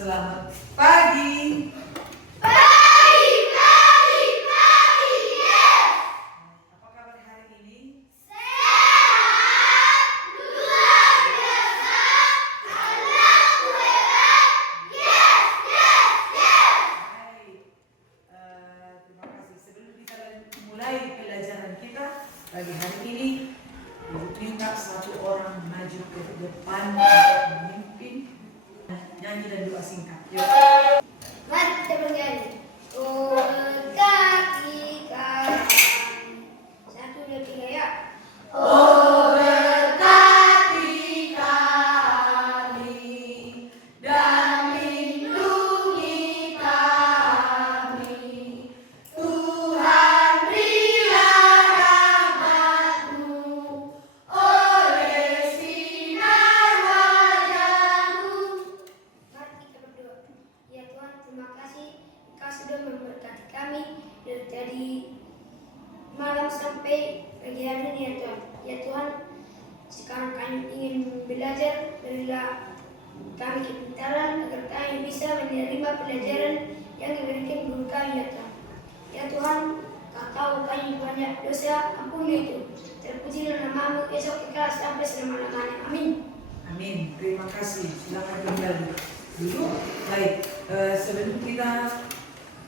Selamat pagi. Pagi, pagi, pagi, yes. Apa kabar hari ini? Sehat, luar biasa, Allahu hebat, yes, yes, yes. Baik. Terima kasih. Sebelum kita mulai pelajaran kita pagi hari ini, Ibu minta satu orang maju ke depan untuk memimpin nyanyi dan doa singkat. Yuk. Mari kita bernyanyi. Oh, berkati kami. 1, 2, 3 ya. Oh, berkati kami dan lindungi kami. Tuhan berilah rahmat-Mu oleh sinar wajah-Mu. Mari kita berdoa. Ya Tuhan, terima kasih Engkau sudah memberkati kami dari tadi malam sampai pagi hari ini ya Tuhan. Ya Tuhan, sekarang kami ingin belajar, berilah kami kepintaran agar kami bisa menerima pelajaran yang diberikan guru kami ya Tuhan. Ya Tuhan, Kau tahu kami banyak dosa, ampuni itu. Terpujilah nama-Mu, esok ikhlas sampai selama-lamanya. Amin. Amin. Terima kasih. Silakan kembali dulu. Baik. Sebelum kita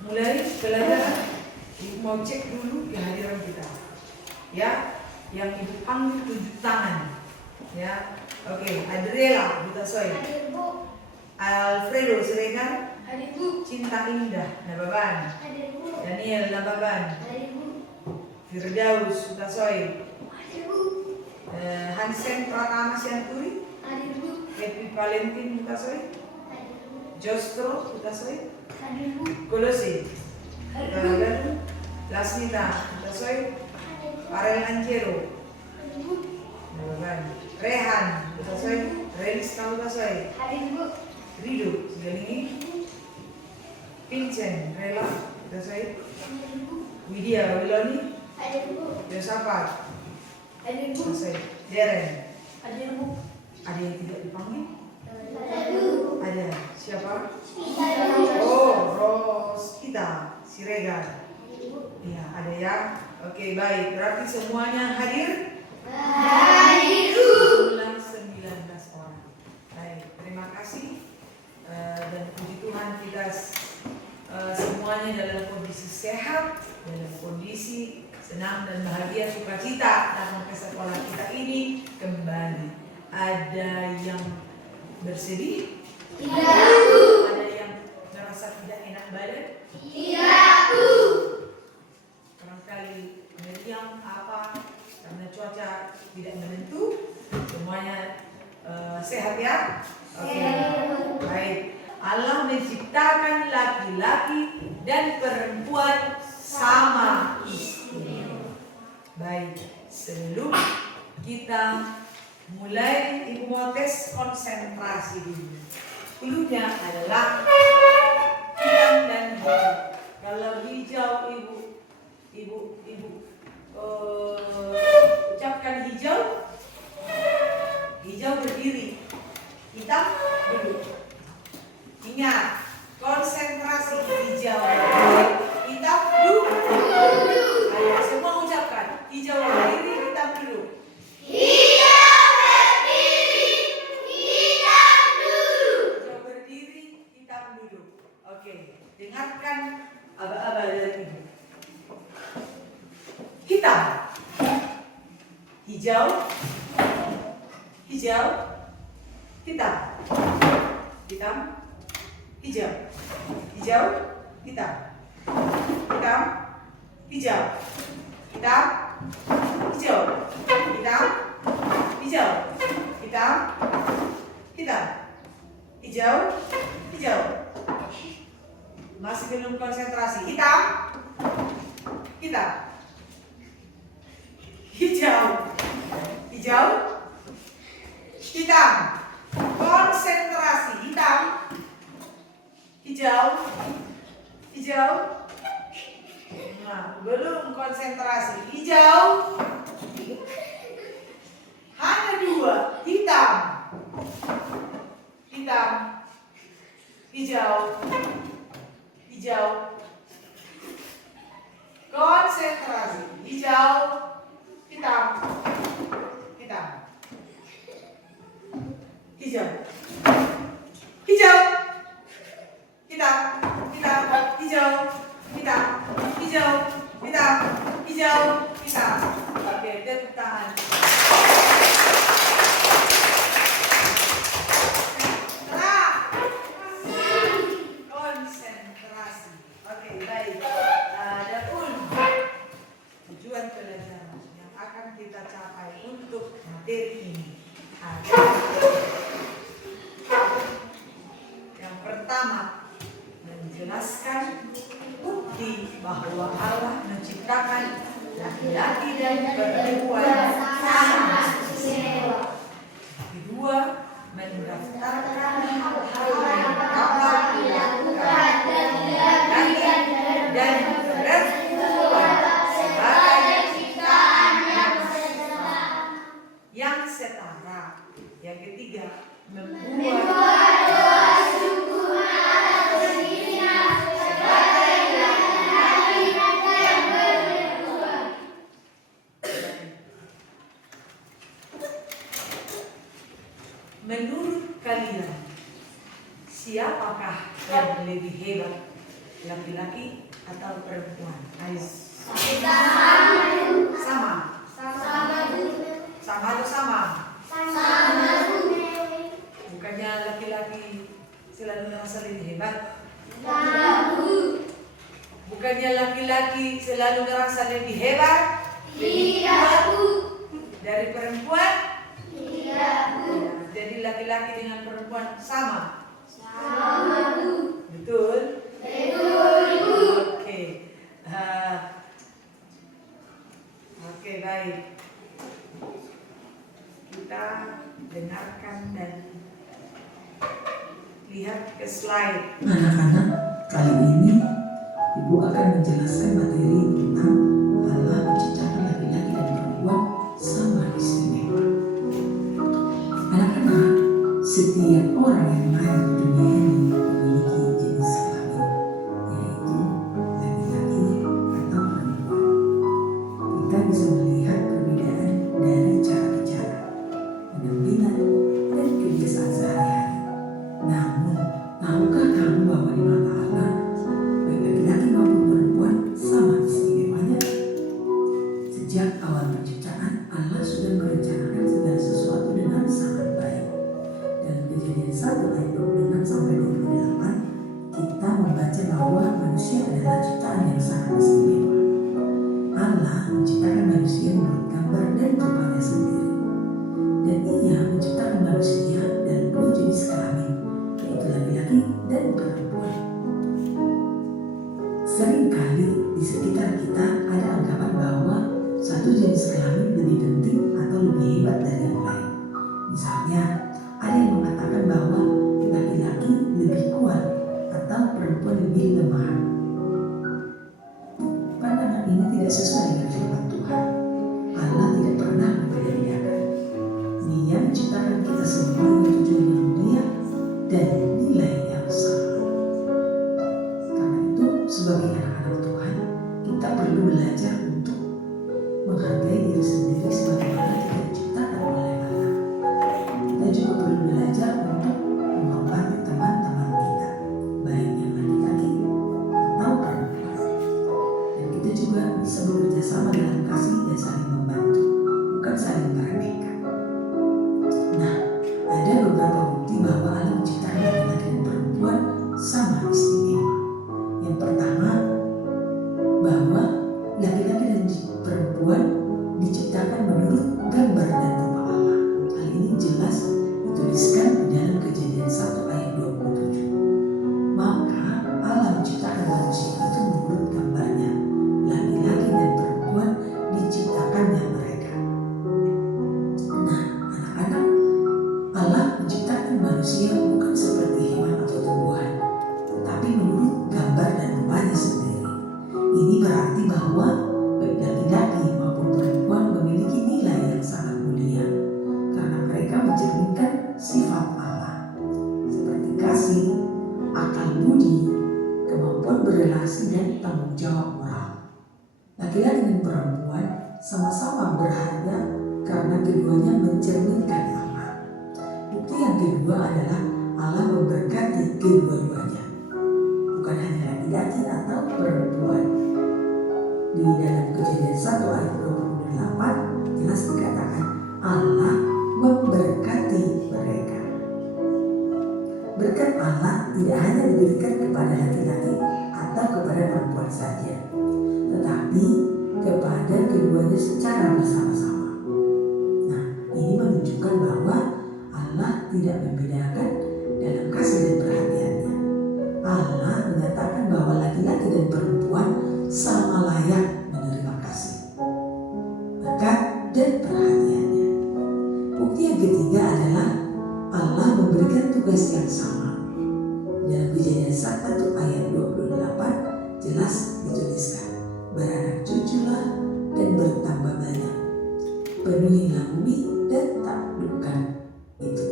mulai pelajaran, Ibu mau cek dulu kehadiran kita. Ya, yang Ibu panggil tunjuk tangan. Ya, oke. Adriela Butasoy, Hadir Bu, Alfredo Siregar, hadir Bu, Cinta Indah Nababan, hadir Bu, Daniel Nababan, hadir Bu, Firdaus Butasoy, hadir Bu, Hansen Pratama Sianturi, hadir Bu, Happy Valentin Butasoy, hadir Bu, Jostro Butasoy, hadir Bu, Kolose, hadir Bu, Gagal, Lasmita Butasoy, Arel Angelo, hadir Bu, Nababan, Rehan Butasoy, Relis Butasoy, hadir Bu, Rido Sigalingi, Vincent Rela Butasoy, hadir Bu, Widya Wiloni, hadir Bu, Yosafat hadir Bu, Butasoy, Deren. hadir Bu, Ada yang tidak dipanggil? hadir Bu, Ada. Siapa? hadir Bu, Oh, Roskita Siregar. hadir Bu, Iya, ada ya. Oke, baik. Berarti semuanya hadir? hadir Bu. Jumlah 19 orang. Baik, terima kasih. Dan puji Tuhan kita semuanya dalam kondisi sehat, dalam kondisi senang dan bahagia, sukacita datang ke sekolah kita ini kembali. Ada yang bersedih? Tidak Bu, Ada yang merasa tidak enak badan? tidak Bu, Barangkali meriang apa karena cuaca tidak menentu. Semuanya sehat ya? Oke. Baik. Allah menciptakan laki-laki dan perempuan sama istimewa. Baik. Sebelum kita mulai, Ibu mau tes konsentrasi dulu. Cluenya adalah hitam dan hijau. Kalau hijau Ibu ucapkan hijau, hijau berdiri, hitam duduk. Ingat, konsentrasi hijau berdiri, hitam duduk. Ayo semua ucapkan hijau berdiri, hitam duduk. hijau berdiri, hitam duduk. Hijau berdiri, hitam duduk. Oke, dengarkan aba-aba dari Ibu. Hitam, hijau, hijau, hitam, hitam, hijau, hijau, hitam, hitam, hijau, hitam, hijau, hitam, hijau, hitam, hitam, hijau, hijau. Masih belum konsentrasi. Hitam, hitam, hijau, hijau, hitam. Konsentrasi. Hitam, hijau, hijau. Nah, belum konsentrasi. Hijau, hanya dua. Hitam, hitam, hijau, hijau. Konsentrasi, hijau, hitam, hitam, hijau, hijau, hitam, hitam, hijau, hitam, hijau, hitam, hijau, hitam. Oke, tepuk tangan. Konsentrasi. Oke, baik. Adapun tujuan pelajaran yang akan kita capai untuk materi ini adalah yang pertama, menjelaskan bukti bahwa Allah menciptakan laki-laki dan perempuan sama istimewa. Kedua, mendaftarkan hal-hal yang dapat dilakukan laki-laki dan perempuan sebagai ciptaan yang setara. Yang ketiga, membuat doa syukur atas dirinya sebagai laki-laki dan perempuan. Menurut kalian, siapakah yang lebih hebat, laki-laki atau perempuan? Ayo. Sama. Sama atau sama? Bukannya laki-laki selalu merasa lebih hebat? Bukannya laki-laki selalu merasa lebih hebat? Tidak. Dari perempuan? Tidak. Jadi laki-laki dengan perempuan sama? Sama, Bu. Betul? Betul, Bu. Oke. Oke, baik. Kita dengarkan dan lihat ke slide. Anak-anak, kali ini Ibu akan menjelaskan materi tentang Allah menciptakan laki-laki dan perempuan sama istimewa. Anak-anak, setiap orang yang lahir di dunia ini memiliki jenis kelamin, yaitu laki-laki atau perempuan. Kita bisa melihat perbedaan dari cara bicara, penampilan, dan kebiasaan sehari-hari. Namun, tahukah kamu bahwa di mata Allah, baik laki-laki maupun perempuan sama istimewanya? Sejak awal penciptaan, Allah sudah merencanakan segala sesuatu dengan sangat baik. Dalam Kejadian 1 ayat 26 sampai 28, kita membaca bahwa manusia adalah ciptaan yang sangat istimewa. Allah menciptakan manusia menurut gambar dan rupanya sendiri. Dan Ia menciptakan manusia dari dua jenis kelamin, yaitu laki-laki dan perempuan. Seringkali di sekitar kita ada anggapan bahwa satu jenis kelamin lebih penting atau lebih hebat dari yang lain. Misalnya, ada yang mengatakan bahwa laki-laki lebih kuat atau perempuan lebih lemah. Pandangan ini tidak sesuai dengan firman Tuhan. Allah tidak pernah membeda-bedakan. Dia menciptakan kita semua dengan tujuan yang mulia dan nilai yang sama. Karena itu, sebagai anak-anak Tuhan, kita perlu belajar untuk menghargai diri sendiri sebagaimana kita diciptakan oleh Allah. Kita juga perlu belajar untuk menghormati teman-teman kita. tanggung jawab moral. Laki-laki dan perempuan sama-sama berharga karena keduanya mencerminkan Allah. Bukti yang kedua adalah Allah memberkati kedua-duanya, bukan hanya laki-laki atau perempuan. Di dalam Kejadian 1 ayat 28 jelas dikatakan Allah memberkati mereka. Berkat Allah tidak hanya diberikan kepada laki-laki atau kepada perempuan saja, tetapi kepada keduanya secara bersama-sama. Nah, ini menunjukkan bahwa Allah tidak membedakan dalam kasih dan perhatiannya. Allah menyatakan bahwa laki-laki dan perempuan sama layak menerima kasih, berkat dan perhatiannya. Bukti yang ketiga adalah Allah memberikan tugas yang sama. Dalam Kejadian 1 ayat 28 jelas dituliskan, beranak cuculah dan bertambah banyak, penuhilah bumi dan taklukkan itu,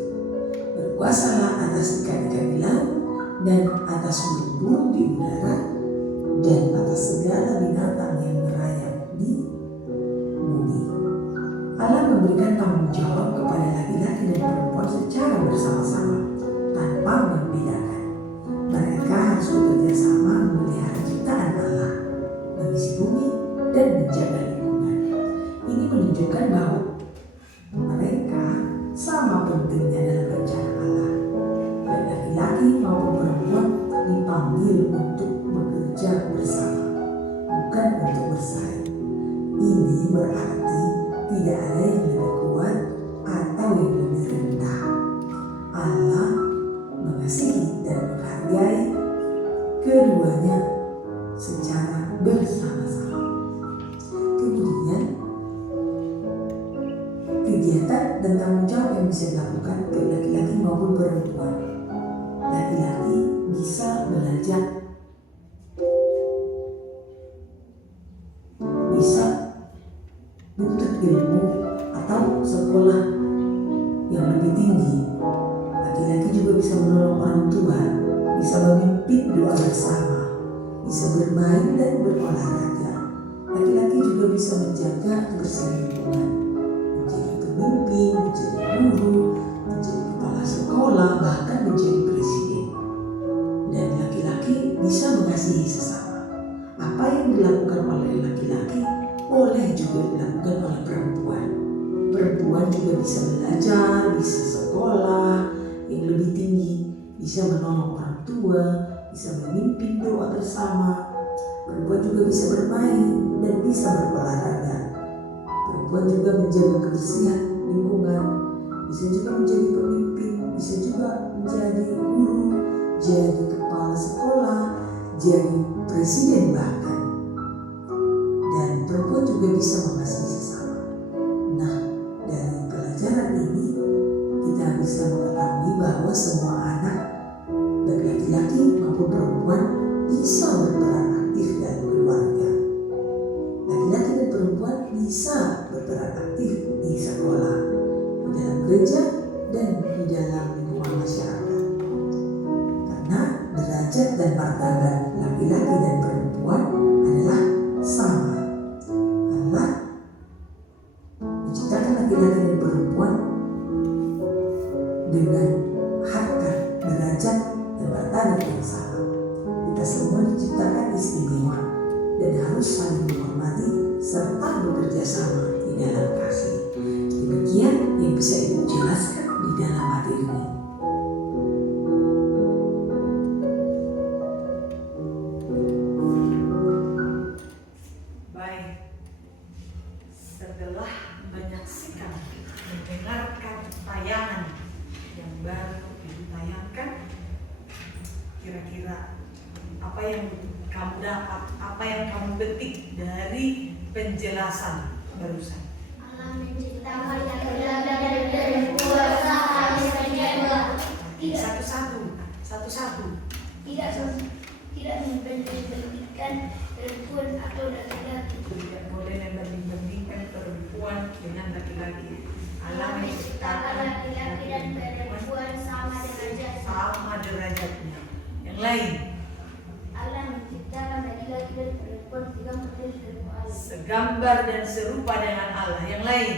berkuasalah atas ikan-ikan di laut dan atas burung-burung di udara dan atas segala binatang yang merayap di bumi. Allah memberikan tanggung jawab kepada laki-laki dan perempuan secara bersama-sama tanpa membedakan. Mereka harus bekerja sama memelihara ciptaan Allah, mengisi bumi dan menjaga lingkungan. Ini menunjukkan bahwa mereka sama pentingnya dalam rencana Allah. Baik laki-laki maupun perempuan dipanggil untuk bekerja bersama, bukan untuk bersaing. Ini berarti tidak ada yang lebih kuat atau yang lebih rendah. Allah mengasihi dan menghargai keduanya secara bersama-sama. Kemudian kegiatan dan tanggung jawab yang bisa dilakukan ke laki-laki maupun perempuan. Laki-laki bisa belajar, bisa menuntut ilmu atau sekolah yang lebih tinggi. Laki-laki juga bisa menolong orang tua, bisa memimpin doa bersama, bisa bermain dan berolahraga. Laki-laki juga bisa menjaga kebersihan lingkungan, menjadi pemimpin, menjadi guru, menjadi kepala sekolah, bahkan menjadi presiden. Dan laki-laki bisa mengasihi sesama. Apa yang dilakukan oleh laki-laki boleh juga dilakukan oleh perempuan. Perempuan juga bisa belajar, bisa sekolah yang lebih tinggi, bisa menolong orang tua, bisa memimpin doa bersama. Perempuan juga bisa bermain dan bisa berolahraga. Perempuan juga menjaga kebersihan lingkungan, bisa juga menjadi pemimpin, bisa juga menjadi guru, jadi kepala sekolah, jadi presiden bahkan. Dan perempuan juga bisa mengasihi sesama. Nah, dari pelajaran ini kita bisa mengetahui bahwa semua anak, baik laki-laki maupun perempuan, bisa berperan aktif dalam keluarga. Laki-laki dan perempuan bisa berperan aktif di sekolah, di dalam gereja, dan di dalam lingkungan masyarakat. Karena derajat dan martabat laki-laki dan perempuan adalah sama. Allah menciptakan laki-laki dan perempuan dengan harkat, derajat, dan martabat yang sama. Kita semua diciptakan istimewa dan harus saling menghormati serta bekerja sama di dalam kasih. Demikian yang bisa Ibu jelaskan di dalam materi ini. Baik, setelah menyaksikan, mendengarkan tayangan yang baru ditayangkan, kira-kira apa yang kamu dapat, apa yang kamu petik dari penjelasan barusan? Allah menciptakan laki-laki dan perempuan sama dengan Satu-satu. tidak membanding-bandingkan perempuan atau laki-laki. Tidak boleh membanding-bandingkan perempuan dengan laki-laki. Allah menciptakan laki-laki dan perempuan sama derajatnya. Yang lain. Allah menciptakan laki-laki dan segambar dan serupa dengan Allah. Yang lain,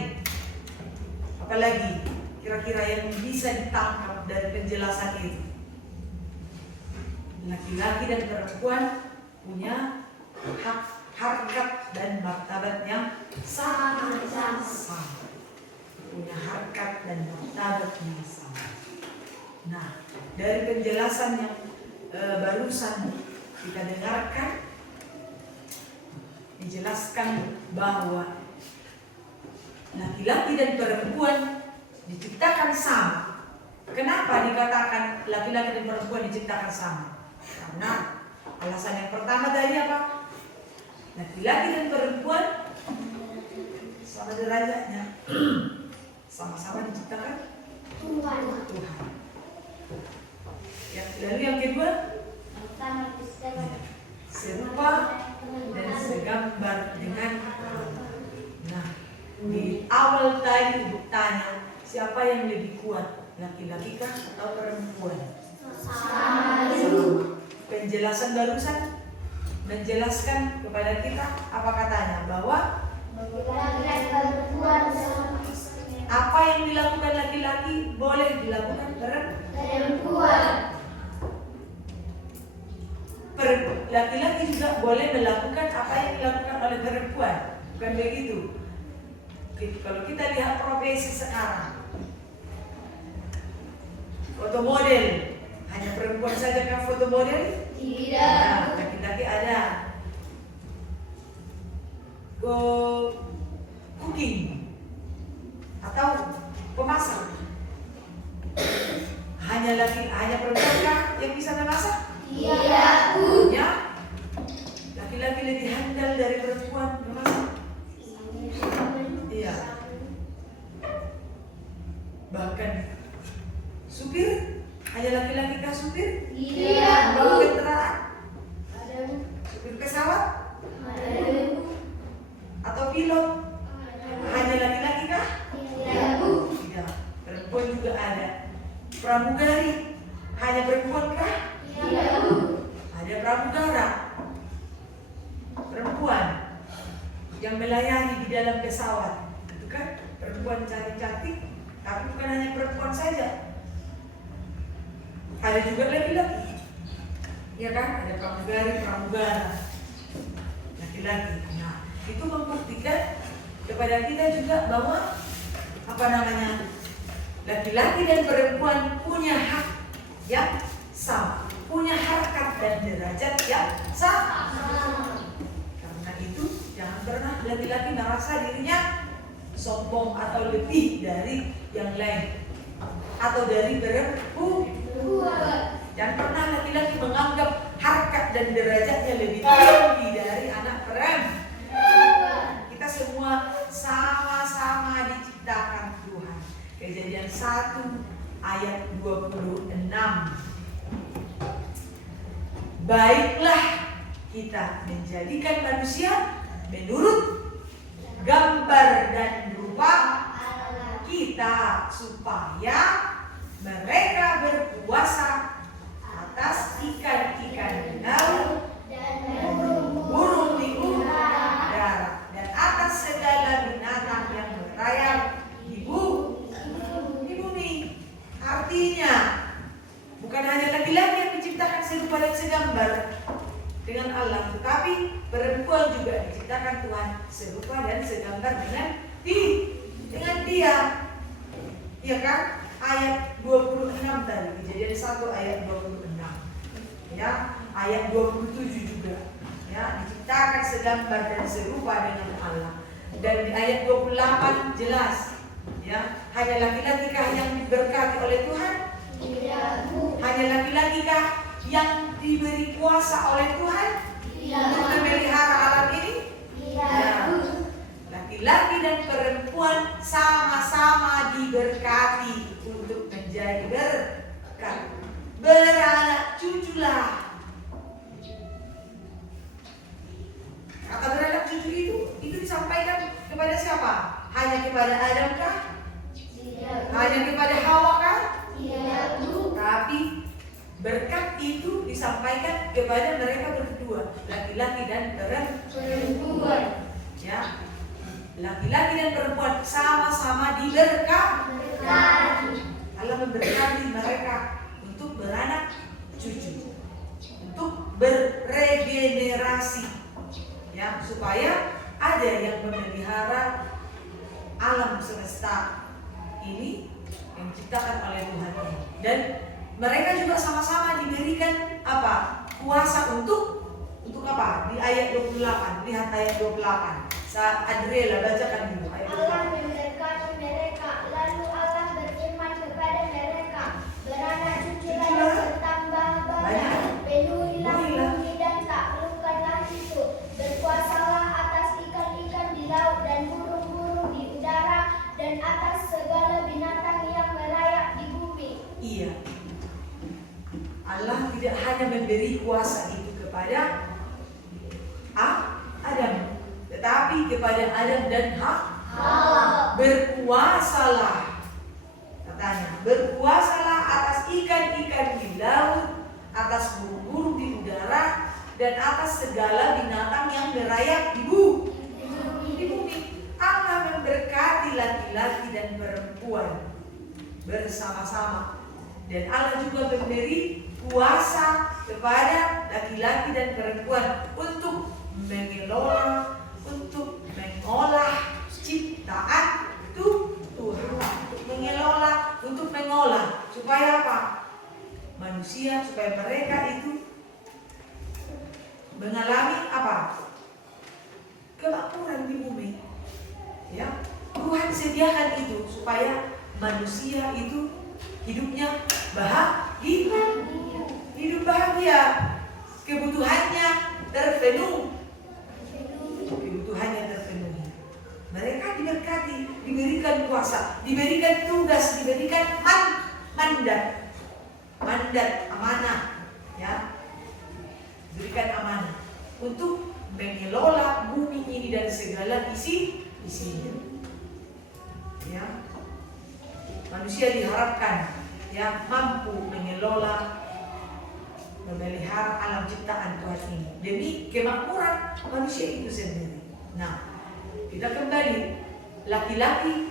apalagi kira-kira yang bisa ditangkap dari penjelasan itu? Laki-laki dan perempuan punya hak, harkat dan martabat yang sama. Punya harkat dan martabat yang sama. Nah, dari penjelasan yang barusan kita dengarkan, dijelaskan bahwa laki-laki dan perempuan diciptakan sama. Kenapa dikatakan laki-laki dan perempuan diciptakan sama? Karena alasan yang pertama tadi apa? Laki-laki dan perempuan sama derajatnya, sama-sama diciptakan Tuhan. Lalu yang kedua, serupa dan segambar dengan Allah. Nah, di awal tadi ibu tanya, siapa yang lebih kuat, laki-laki kah atau perempuan? Penjelasan barusan menjelaskan kepada kita apa katanya, bahwa apa yang dilakukan laki-laki boleh dilakukan perempuan. Laki-laki juga boleh melakukan apa yang dilakukan oleh perempuan, bukan begitu? Kalau kita lihat profesi sekarang, foto model, hanya perempuan saja kan foto model? Tidak. Nah, laki-laki ada. Cooking atau pemasak. Hanya perempuan kah yang bisa memasak? Tidak. Ya. Laki-laki lebih handal dari perempuan memasak. Iya. Bahkan supir, hanya laki-laki kah supir? Tidak. Membawa kendaraan? Supir pesawat? Atau pilot? Hanya laki-laki kah? Tidak. Perempuan juga ada. Pramugari, hanya perempuan kah? Ada pramugara, perempuan yang melayani di dalam pesawat. Itu kan perempuan cantik-cantik, tapi bukan hanya perempuan saja. Ada juga laki-laki, ya kan? Ada pramugara, laki-laki. Nah, itu membuktikan kepada kita juga bahwa laki-laki dan perempuan punya hak yang sama, punya harkat dan derajat yang sama. Karena itu jangan pernah laki-laki merasa dirinya sombong atau lebih dari yang lain atau dari perempuan. Jangan pernah laki-laki menganggap harkat dan derajatnya lebih tinggi dari anak perempuan. Kita semua sama-sama diciptakan Tuhan. Kejadian 1 ayat 26. Baiklah kita menjadikan manusia menurut gambar dan rupa kita, supaya mereka berkuasa atas ikan-ikan di laut, burung di udara, dan atas segala binatang yang bertayap di bumi. Artinya bukan hanya laki-laki yang diciptakan serupa dan segambar dengan Allah, tetapi perempuan juga diciptakan Tuhan serupa dan segambar dengan dia. Ya kan? Ayat 26 tadi, Kejadian 1 ayat 26. Ya, ayat 27 juga. Ya, diciptakan segambar dan serupa dengan Allah. Dan di ayat 28 jelas, ya, hanya laki-laki kah yang diberkati oleh Tuhan? Hanya laki-laki kah yang diberi kuasa oleh Tuhan untuk memelihara alam ini? Ya. Laki-laki dan perempuan sama-sama diberkati untuk menjadi berkat, beranak cuculah. Kata beranak cucu itu disampaikan kepada siapa? Hanya kepada Adam kah? Hanya kepada Hawa kah? Tapi berkat itu disampaikan kepada mereka berdua, laki-laki dan perempuan. Ya, laki-laki dan perempuan sama-sama diberkati. Allah memberkati mereka untuk beranak cucu, untuk beregenerasi, ya, supaya ada yang memelihara alam semesta ini yang diciptakan oleh Tuhan ini. Dan mereka juga sama-sama diberikan apa? Kuasa untuk apa? Di ayat 28, lihat ayat 28. Saat Adriela bacakan dulu ayat 28. Allah memberkati mereka, lalu Allah berfirman kepada mereka, beranak cuculah yang bertambah banyak, penuhilah bumi dan taklukkanlah itu, berkuasalah atas ikan-ikan di laut dan burung-burung di udara dan atas segala binatang yang merayap di bumi. Iya, Allah tidak hanya memberi kuasa itu kepada Adam, tetapi kepada Adam dan Hawa. Berkuasalah, katanya, berkuasalah atas ikan-ikan di laut, atas burung-burung di udara, dan atas segala binatang yang merayap di bumi. Allah memberkati laki-laki dan perempuan bersama-sama, dan Allah juga memberi kuasa kepada laki-laki dan perempuan untuk mengelola, untuk mengolah ciptaan Tuhan, untuk mengolah supaya apa? Manusia, supaya mereka itu mengalami apa? Kemakmuran di bumi. Ya, Tuhan sediakan itu supaya manusia itu hidupnya bahagia, hidup bahagia, kebutuhannya terpenuhi. Mereka diberkati, diberikan kuasa, diberikan tugas, diberikan mandat, amanah, ya, diberikan amanah untuk mengelola bumi ini dan segala isinya. Ya, manusia diharapkan yang mampu mengelola, memelihara alam ciptaan Tuhan ini demi kemakmuran manusia itu sendiri. Nah, kita kembali, laki-laki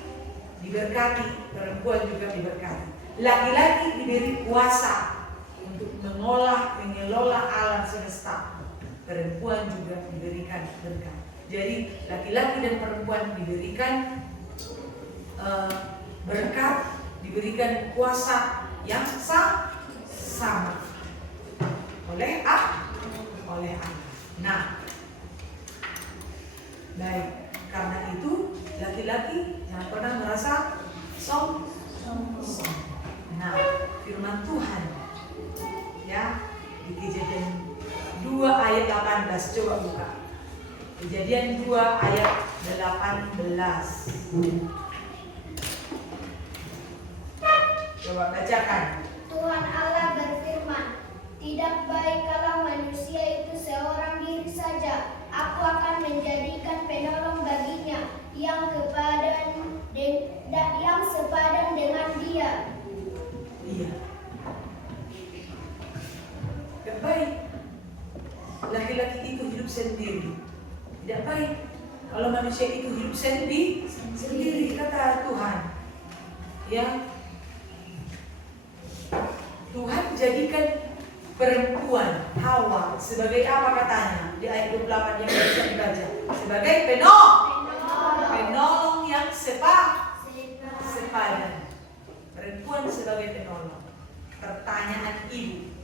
diberkati, perempuan juga diberkati. Laki-laki diberi kuasa untuk mengelola alam semesta. Perempuan juga diberikan berkat. Jadi laki-laki dan perempuan diberikan berkat, diberikan kuasa yang sama oleh Allah. Nah, baik, karena itu laki-laki jangan pernah merasa sombong. Nah, firman Tuhan, ya, di Kejadian 2 ayat 18, coba buka. Kejadian 2 ayat 18. Coba bacakan. Tuhan Allah berfirman, tidak baik kalau manusia itu seorang diri saja. Aku akan menjadikan penolong baginya yang sepadan dengan dia. Iya. Tidak baik laki-laki itu hidup sendiri. Tidak baik kalau manusia itu hidup sendiri, kata Tuhan. Ya, Tuhan jadikan perempuan Hawa sebagai apa katanya di ayat 28 yang bisa dibaca, sebagai penolong yang sepadan. Perempuan sebagai penolong. Pertanyaan ibu,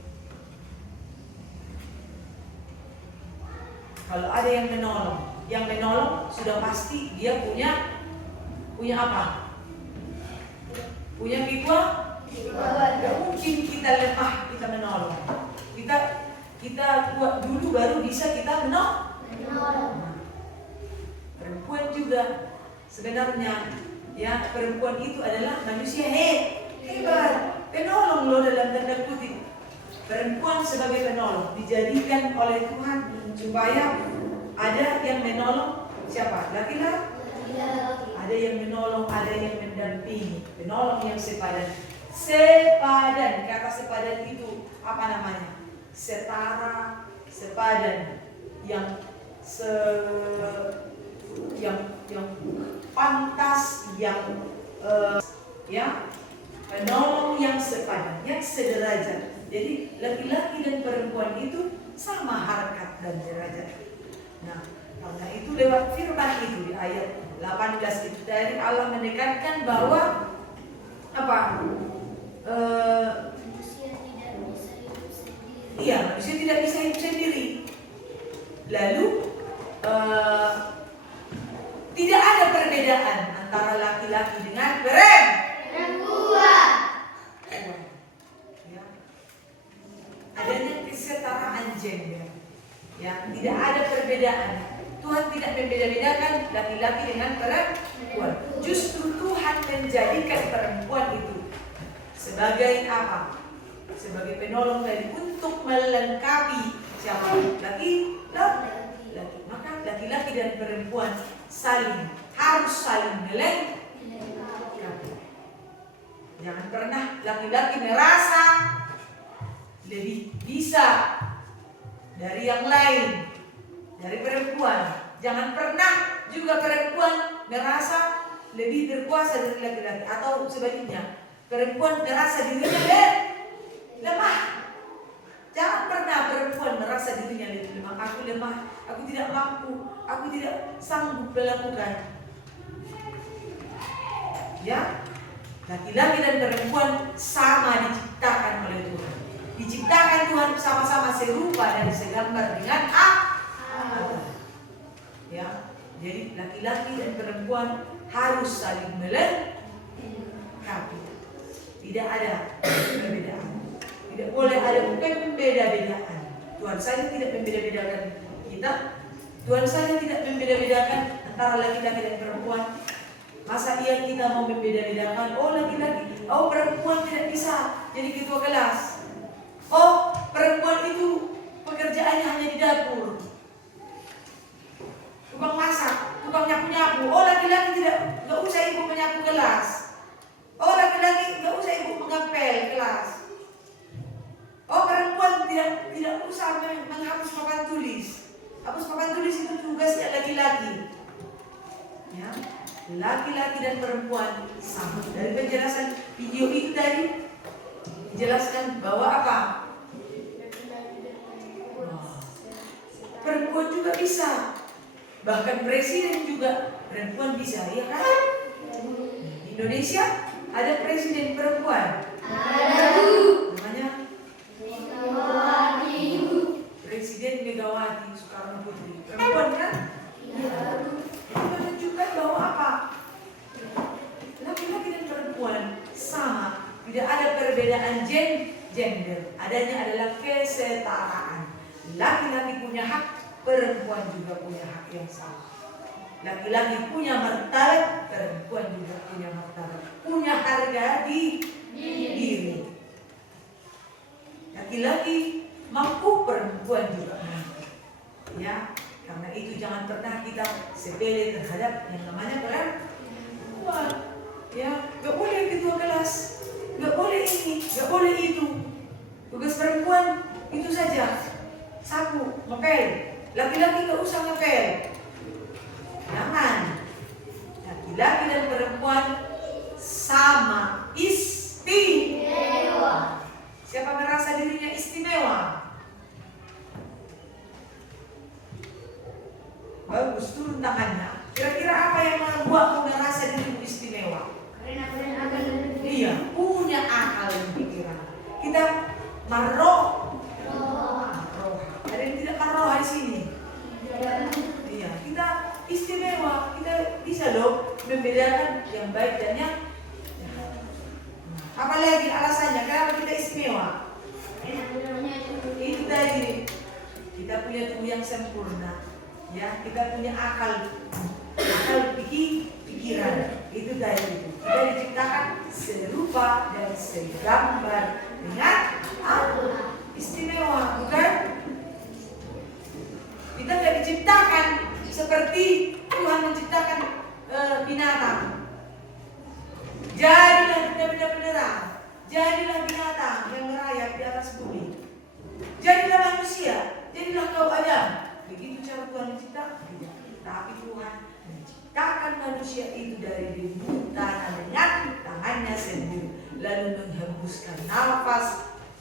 kalau ada yang menolong sudah pasti dia punya apa? Punya kekuatan. Tidak mungkin kita lemah kita menolong. Kita kuat dulu baru bisa kita menolong. Perempuan juga sebenarnya, ya, perempuan itu adalah manusia hebat, penolong loh dalam tanda kutip. Perempuan sebagai penolong dijadikan oleh Tuhan supaya ada yang menolong. Siapa? Laki-laki. Ada yang menolong, ada yang mendampingi. Penolong yang sepadan. Kata sepadan itu apa namanya? setara, sepadan, yang pantas, yang penolong yang sepadan, yang sederajat. Jadi laki-laki dan perempuan itu sama harkat dan derajat. Nah, karena itu lewat firman itu di ayat 18 itu dari Allah menekankan bahwa apa? Manusia tidak bisa hidup sendiri. Iya, manusia tidak bisa hidup sendiri. Lalu tidak ada perbedaan antara laki-laki dengan Perempuan. ya. Adanya kesetaraan gender. Ya, tidak ada perbedaan. Tuhan tidak membeda-bedakan laki-laki dengan perempuan. Justru Tuhan menjadikan perempuan itu sebagai apa? Sebagai penolong dari untuk melengkapi siapa? Laki-laki. Maka laki-laki dan perempuan harus saling melengkapi. Jangan pernah laki-laki merasa lebih bisa dari yang lain, dari perempuan. Jangan pernah juga perempuan merasa lebih berkuasa dari laki-laki, atau sebaliknya, perempuan merasa dirinya lemah. Jangan pernah perempuan merasa dirinya lemah. Aku lemah, aku tidak mampu, aku tidak sanggup melakukan. Ya, laki-laki dan perempuan sama diciptakan oleh Tuhan. Diciptakan Tuhan sama-sama serupa dan segambar dengan Allah. Ya, jadi laki-laki dan perempuan harus saling melengkapi. Tidak ada perbedaan. Tidak boleh ada pembeda-bedaan. Tuhan saja tidak membeda-bedakan kita. Tuhan saja tidak membeda-bedakan antara laki-laki dan perempuan. Masa iya kita mau membeda-bedakan? Oh laki-laki, oh perempuan tidak bisa jadi ketua kelas. Oh perempuan itu pekerjaannya hanya di dapur, tukang masak, tukang nyapu-nyapu. Oh laki-laki nggak usah ibu menyapu kelas. Oh laki-laki nggak usah ibu mengepel kelas. Oh perempuan tidak usah menghapus papan tulis. Hapus papan tulis itu tugasnya laki-laki. Ya, laki-laki dan perempuan sama. Dari penjelasan video itu tadi dijelaskan bahwa apa? Perempuan juga bisa. Bahkan presiden juga perempuan bisa, ya kan? Di Indonesia ada presiden perempuan. Namanya Presiden Megawati Soekarno Putri. Perempuan kan? Itu menunjukkan bahwa apa? Laki-laki dan perempuan sama. Tidak ada perbedaan gender. Adanya adalah kesetaraan. Laki-laki punya hak, perempuan juga punya hak yang sama. Laki-laki punya martabat, perempuan juga punya martabat. Punya harga diri. Laki-laki mampu, perempuan juga mampu. Ya, karena itu jangan pernah kita sepele terhadap yang namanya perempuan. Ya, gak boleh ketua kelas, gak boleh ini, gak boleh itu. Tugas perempuan itu saja, sapu, ngepel. Laki-laki gak usah ngepel. Jangan. Laki-laki dan perempuan sama istimewa. Siapa merasa dirinya istimewa? Bagus, turun tangannya. Kira-kira apa yang membuatmu merasa dirimu istimewa? Karena punya akal dan pikiran. Iya, punya akal dan pikiran. Kita marroh. Ada yang tidak marroh di sini? Iya, kita istimewa. Kita bisa loh membedakan yang baik dan yang apalagi alasannya kenapa kita istimewa? Itu tadi kita punya tubuh yang sempurna, ya, kita punya akal pikiran. Itu tadi kita diciptakan serupa dan segambar dengan Allah. Istimewa, bukan? Kita tidak diciptakan seperti Tuhan menciptakan binatang. Jadilah benda-benda beneran. Jadilah binatang yang merayap di atas bumi. Jadilah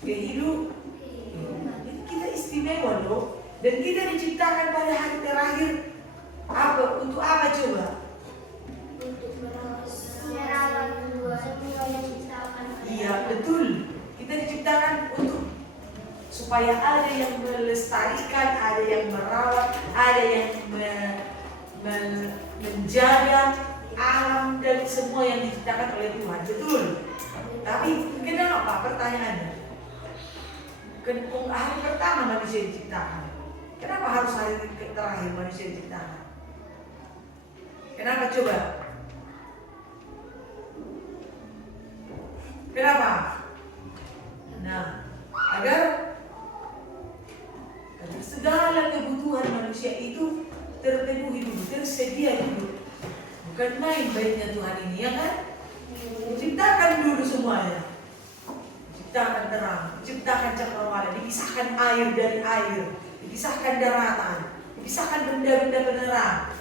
kehidupan. Jadi kita istimewa loh. Dan kita diciptakan pada hari terakhir apa? Untuk apa coba? Untuk merawat semua yang diciptakan. Iya betul. Kita diciptakan untuk supaya ada yang melestarikan, ada yang merawat, ada yang menjaga alam dan semua yang diciptakan oleh Tuhan. Betul. Tapi kenapa pertanyaannya? Hari pertama manusia diciptakan. Kenapa harus hari terakhir manusia diciptakan? Kenapa coba? Kenapa? Nah, agar segala kebutuhan manusia itu terpenuhi dulu, tersedia dulu. Bukan main baiknya Tuhan ini, ya kan? Ciptakan dulu semuanya. Ciptakan terang, ciptakan cakrawala, dipisahkan air dari air, dipisahkan daratan, dipisahkan benda-benda penerang.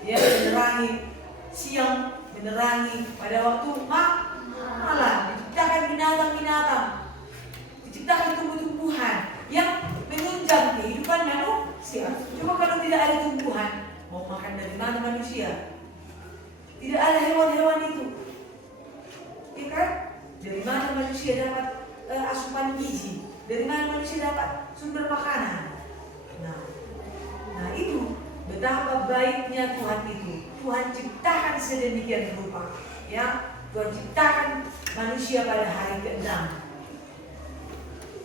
Ya, menerangi siang, menerangi pada waktu malam, diciptakan binatang-binatang, diciptakan tumbuh-tumbuhan yang menunjang kehidupan manusia. Cuma kalau tidak ada tumbuhan, mau makan dari mana manusia? Tidak ada hewan-hewan itu, ya kan? Dari mana manusia dapat asupan gizi? Dari mana manusia dapat sumber makanan? Nah itu betapa baiknya Tuhan itu. Tuhan ciptakan sedemikian rupa, ya. Tuhan ciptakan manusia pada hari ke-6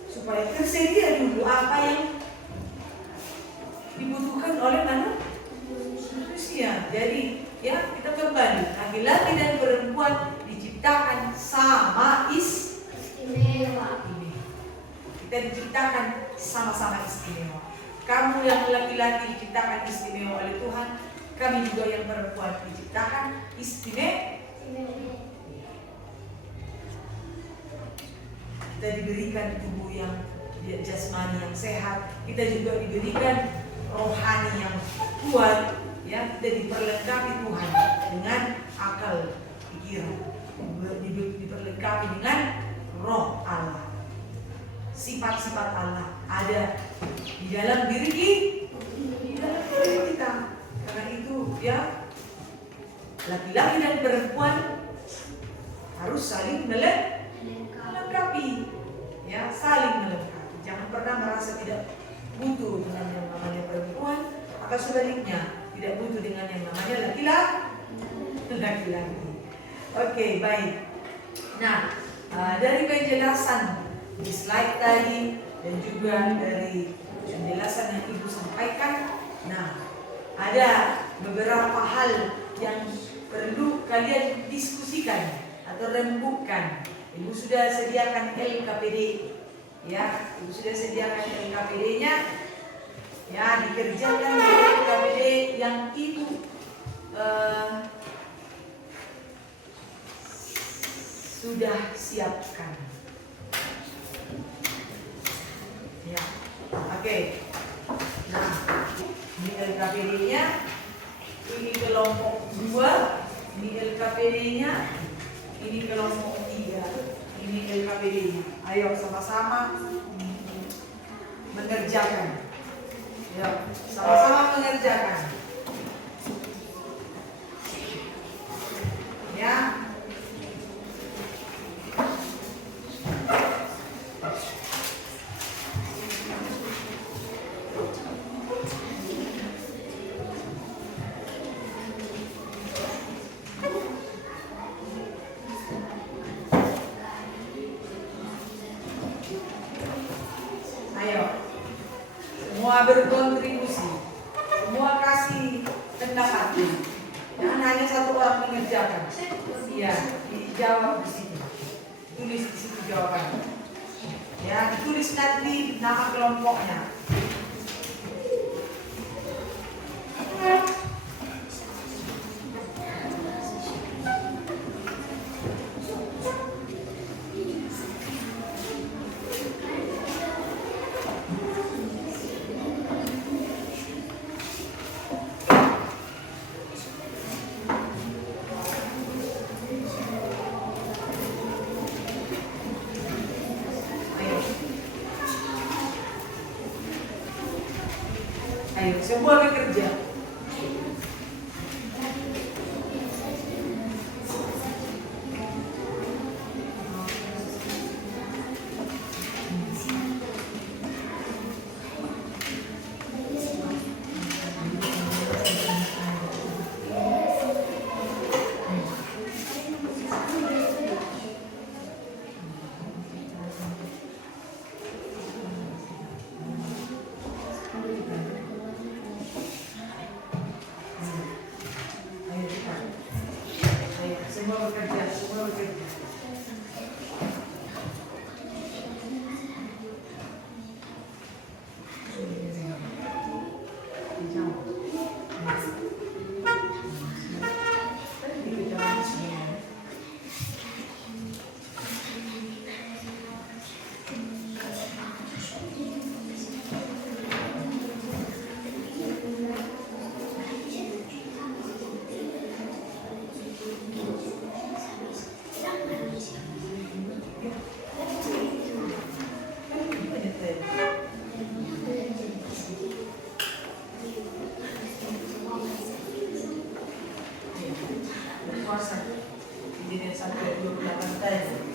supaya tersedia dulu apa yang dibutuhkan oleh manusia. Jadi ya kita kembali, laki-laki dan perempuan diciptakan sama istimewa. Kita diciptakan sama-sama istimewa. Kamu yang laki-laki diciptakan istimewa oleh Tuhan, kami juga yang perempuan diciptakan istimewa. Kita diberikan tubuh yang jasmani yang sehat, kita juga diberikan rohani yang kuat, ya. Kita diperlengkapi Tuhan dengan akal pikiran, diperlengkapi dengan roh Allah, sifat-sifat Allah ada di dalam diri kita. Karena itu ya, laki-laki dan perempuan harus saling melengkapi, ya, saling melengkapi. Jangan pernah merasa tidak butuh dengan yang namanya perempuan, atau sebaliknya tidak butuh dengan yang namanya laki-laki. Oke, baik. Nah, dari penjelasan di slide tadi dan juga dari penjelasan yang Ibu sampaikan, nah, ada beberapa hal yang perlu kalian diskusikan atau rembukkan. Ibu sudah sediakan LKPD, ya. Ibu sudah sediakan LKPD-nya, ya. Dikerjakan LKPD yang Ibu sudah siapkan, ya. Oke. Nah, ini LKPD-nya, ini kelompok 2, ini LKPD-nya, ini kelompok 3, ini LKPD-nya. Ayo sama-sama mengerjakan. Ya, sama-sama mengerjakan. Ya. Semua berkontribusi, semua kasih pendapat. Jangan hanya satu orang mengerjakan. Iya, dijawab di sini, tulis di situ jawabannya. Ya, ditulis nanti nama kelompoknya. Ayo, semua bekerja. Ayo, semua bekerja, semua bekerja. Puasa, jadi sampai 28 tahun.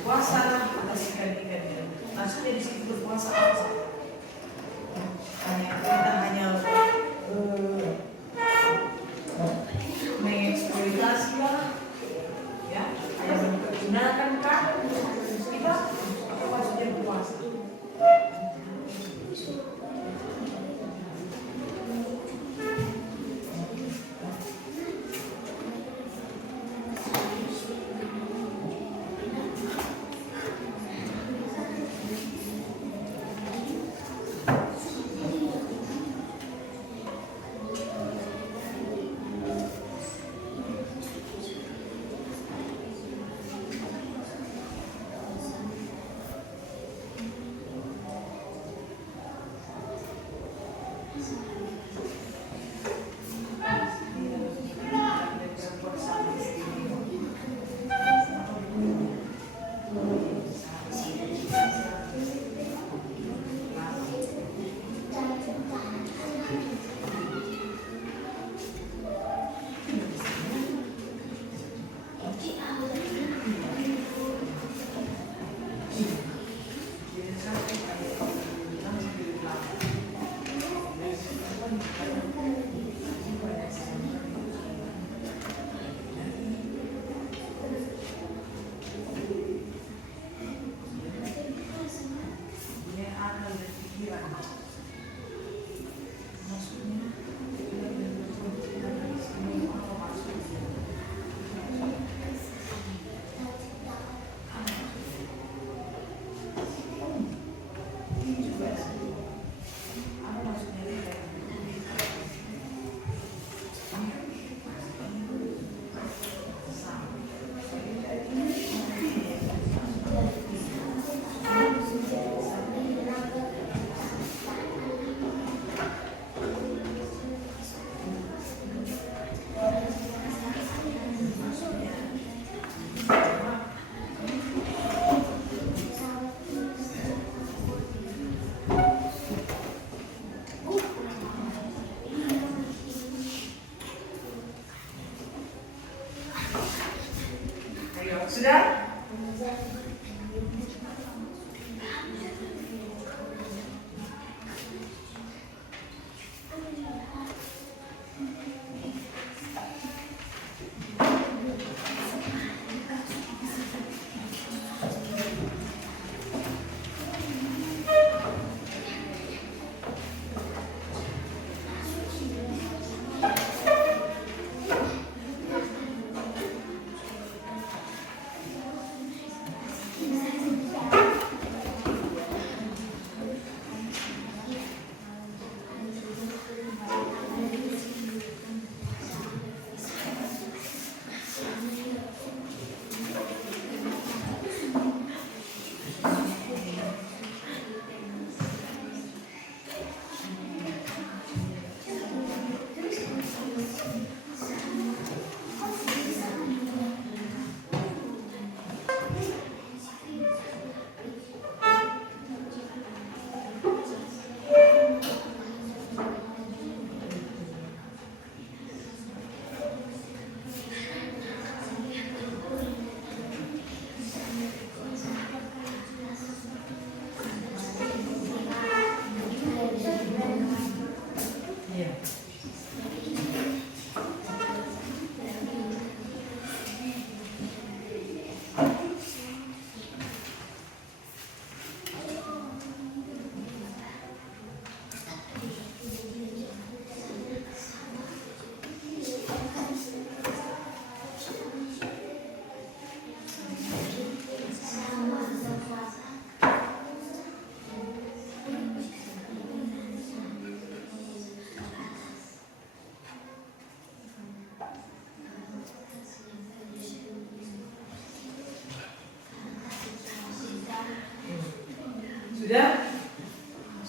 Puasa atas ikan-ikan. Maksudnya di situ berpuasa apa? Kita hanya mengeksploitasi lah, ya, hanya mempergunakan kan? Kita apa maksudnya berpuasa?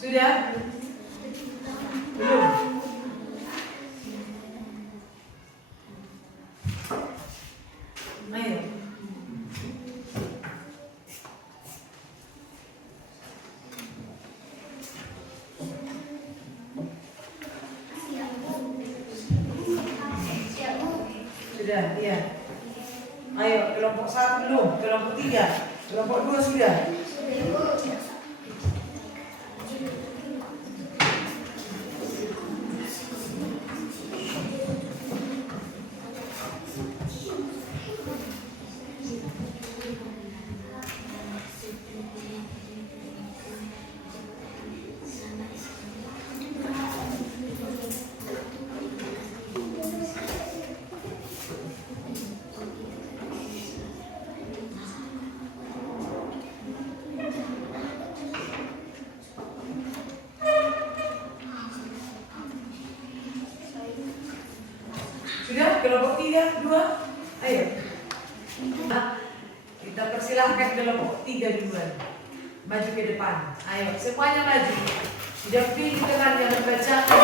Sudah? Belum? Ayo. Sudah, iya. Ayo, kelompok 1 belum, kelompok 3, kelompok 2 sudah. Sudah, kelompok 3, 2, ayo. Nah, kita persilahkan kelompok 3 duluan. Maju ke depan. Ayo, semuanya maju. Didampingi dengan yang membacakan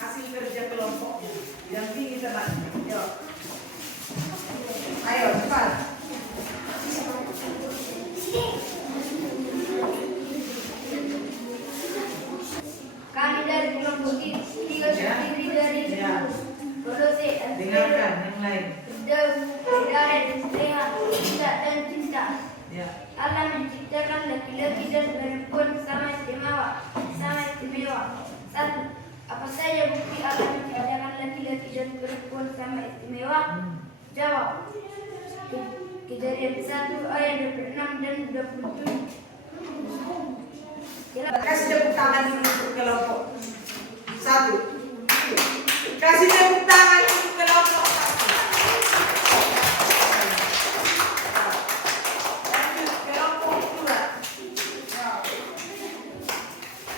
hasil kerja kelompoknya. Didampingi teman. Ayo. Ayo, cepat. Kami dari kelompok 3 terdiri dari Kolose, Dengarkan yang lain. Hidayat, Sehat, Cinta dan Cinta. Ya. Allah menciptakan laki-laki dan perempuan sama istimewa. Satu, apa saja bukti Allah menciptakan laki-laki dan perempuan sama istimewa? Jawab. Kejadian 1 ayat 26 dan 27. Kasih tepuk tangan dulu untuk kelompok 1. Kasih tepuk tangan untuk kelompok 1. Lanjut kelompok 2.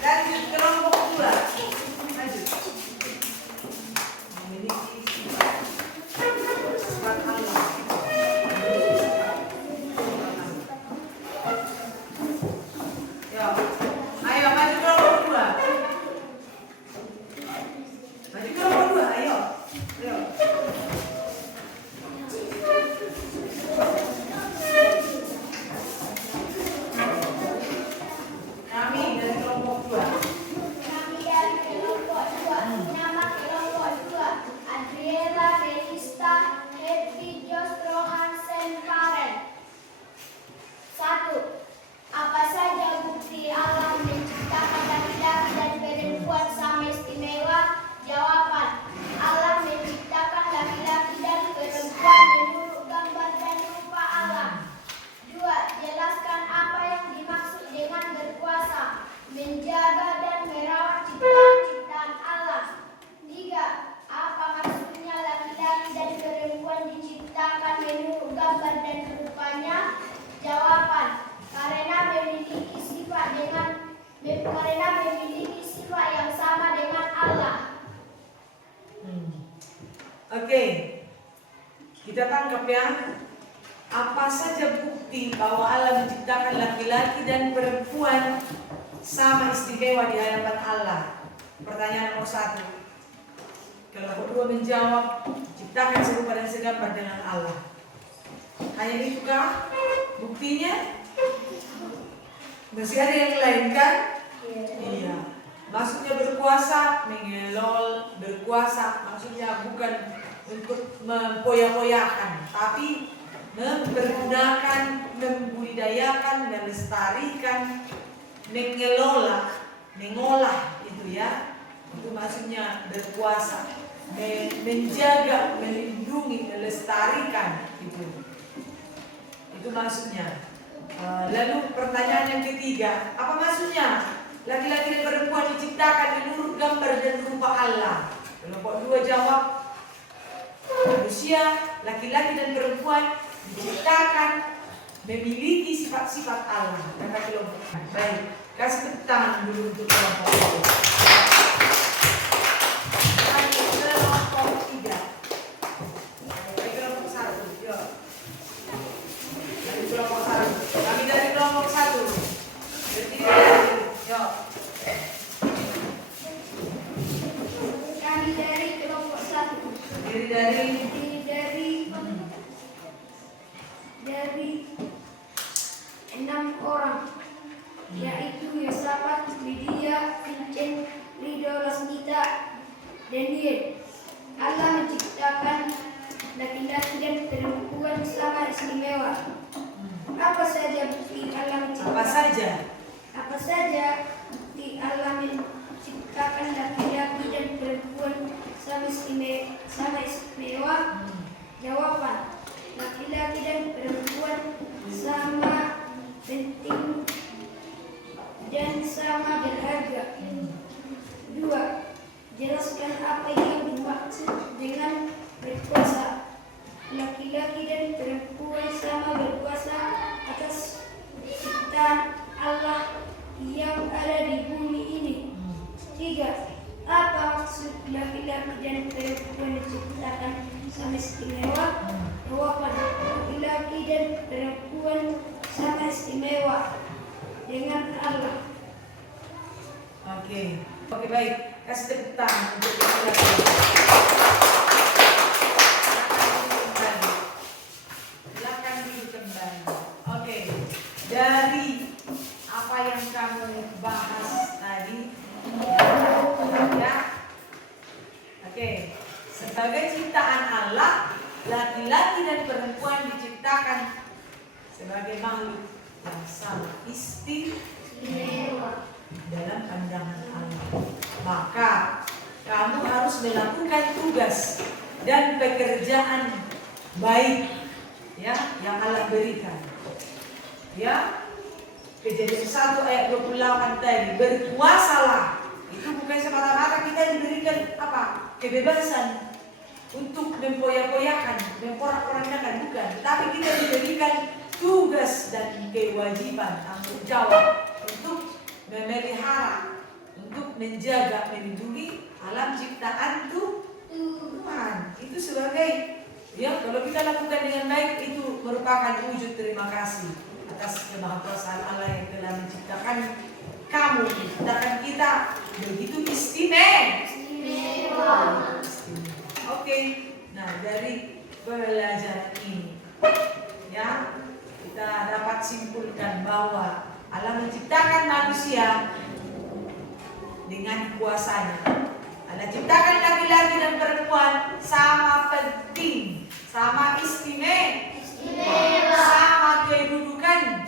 Lanjut kelompok 2. Lanjut. Memiliki sifat Allah. Ya. Ayo maju kelompok 2. Maju kelompok 2, ayo. Ayo. Kami dari kelompok 2. Kami dari kelompok 2. Nama kelompok 2 Adriela Renista Hedvig Hansen Karen. 1. Apa saja bukti Allah menciptakan laki-laki dan perempuan sama istimewa? Jawaban. Allah menciptakan laki-laki dan perempuan menurut gambar dan rupa Allah. 2. Jelaskan apa yang dimaksud dengan berkuasa, menjaga dan merawat ciptaan-ciptaan Allah. 3. Apa maksudnya laki-laki dan perempuan diciptakan menurut gambar dan rupanya? Jawaban. Karena memiliki sifat yang sama dengan Allah. Oke. Kita tangkap ya. Apa saja bukti bahwa Allah menciptakan laki-laki dan perempuan sama istimewa di hadapan Allah? Pertanyaan nomor 1. Kelompok 2 menjawab, ciptakan serupa dan segambar dengan Allah. Hanya itukah buktinya? Masih ada yang lain kan? Iya. Maksudnya berkuasa, mengelol, berkuasa maksudnya bukan untuk mempoya-poyakan, tapi mempergunakan, membudidayakan, melestarikan, mengelola, mengolah itu ya. Itu maksudnya berkuasa, menjaga, melindungi, melestarikan itu maksudnya. Lalu pertanyaan yang ketiga, apa maksudnya laki-laki dan perempuan diciptakan menurut gambar dan rupa Allah? Kelompok 2 jawab, manusia, laki-laki dan perempuan diciptakan memiliki sifat-sifat Allah. Kata kelompok. Baik, kasih tepuk tangan dulu untuk kelompok 2. Kelompok 3. Kelompok 1, yuk. Kelompok Yuk. Kami dari kelompok 1. Terdiri dari dari 6 orang, yaitu Yosafat, Lydia, Vincent, Rido, Lasmita, Daniel. Allah menciptakan laki-laki dan perempuan sama istimewa. Apa saja bukti Allah bukti Allah menciptakan laki-laki dan perempuan sama istimewa? Jawaban: laki-laki dan perempuan sama penting dan sama berharga. 2. Jelaskan apa yang dimaksud dengan berkuasa. Laki-laki dan perempuan sama berkuasa atas ciptaan Allah yang ada di bumi ini. 3. Apa maksud laki-laki dan perempuan diciptakan sama istimewa? Jawaban: laki-laki dan perempuan sama istimewa dengan Allah. Oke, baik. Kasih tepuk tangan untuk laki-laki. Silakan duduk kembali. Oke, dari apa yang kamu bahas tadi, ya. Oke, sebagai ciptaan Allah, laki-laki dan perempuan diciptakan sebagai makhluk yang sama istimewa dalam pandangan Allah. Maka kamu harus melakukan tugas dan pekerjaan baik, ya, yang Allah berikan. Ya, Kejadian 1 ayat 28 tadi, berkuasalah. Itu bukan semata-mata kita diberikan apa? Kebebasan untuk mempoya-poyakan, memporak-porandakan, bukan. Tapi kita diberikan tugas dan kewajiban, tanggung jawab untuk memelihara, untuk menjaga, melindungi alam ciptaan Tuhan. Itu sebagai, ya, kalau kita lakukan dengan baik, itu merupakan wujud terima kasih atas kemahakuasaan Allah yang telah menciptakan kamu, menciptakan kita begitu istimewa. Oke, nah dari pelajaran ini, ya, kita dapat simpulkan bahwa Allah menciptakan manusia dengan kuasanya. Allah ciptakan laki-laki dan perempuan sama penting, sama istimewa, sama kedudukan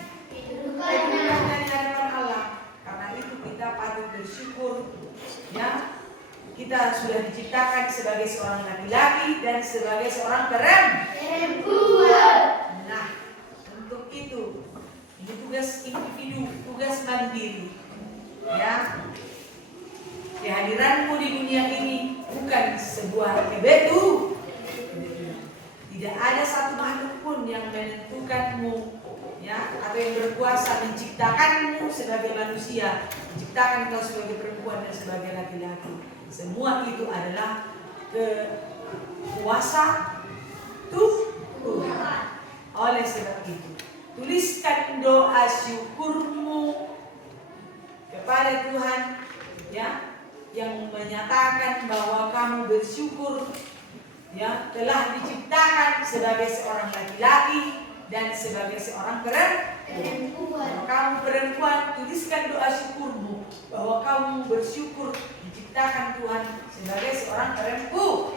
di hadapan Allah. Karena itu kita patut bersyukur, ya, kita sudah diciptakan sebagai seorang laki-laki dan sebagai seorang perempuan. Nah, untuk itu ini tugas individu, tugas mandiri, ya. Kehadiranmu di dunia ini bukan sebuah kebetulan. Tidak ada satu makhluk pun yang menentukanmu, ya, atau yang berkuasa menciptakanmu sebagai manusia, menciptakan kau sebagai perempuan dan sebagai laki-laki. Semua itu adalah kuasa Tuhan. Oleh sebab itu, tuliskan doa syukurmu kepada Tuhan, ya, yang menyatakan bahwa kamu bersyukur, ya, telah diciptakan sebagai seorang laki-laki dan sebagai seorang perempuan. Kamu perempuan, tuliskan doa syukurmu bahwa kamu bersyukur diciptakan Tuhan sebagai seorang perempuan.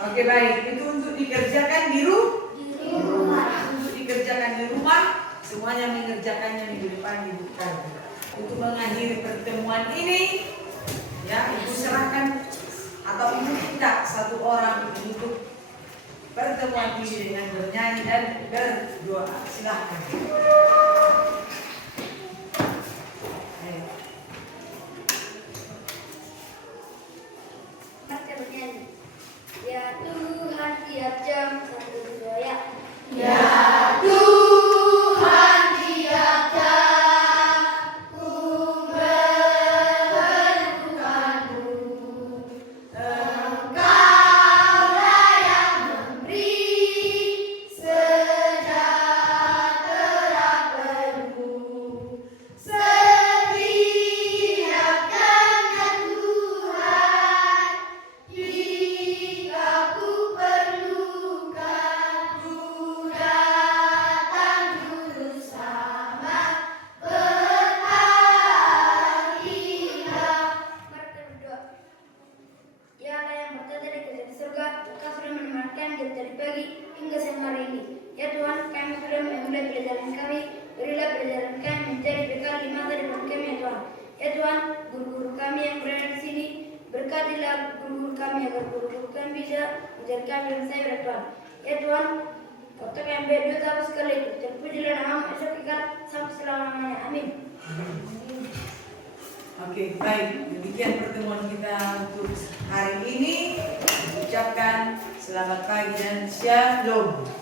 Oke, baik, itu untuk dikerjakan di rumah. Untuk dikerjakan di rumah, semuanya mengerjakannya minggu depan dibuka. Untuk mengakhiri pertemuan ini, ya, ibu serahkan atau ibu minta satu orang untuk pertemuan ini dengan bernyanyi dan berdoa. Silahkan. Ayo. Ya Tuhan, tiap jam satu doa. Ya Tuhan, tiap jam ku menjadi bekal di masa depan kami ya Tuhan. Ya Tuhan, guru-guru kami yang berada di sini, berkatilah guru-guru kami agar guru-guru kami bisa menjadi kami dan saya ya Tuhan. Ya Tuhan, waktu kami berdua tahu sekali itu. Terpujilah namamu esok ikat sampai selama-lamanya. Amin. Oke, baik. Demikian pertemuan kita untuk hari ini. Ucapkan selamat pagi dan shalom.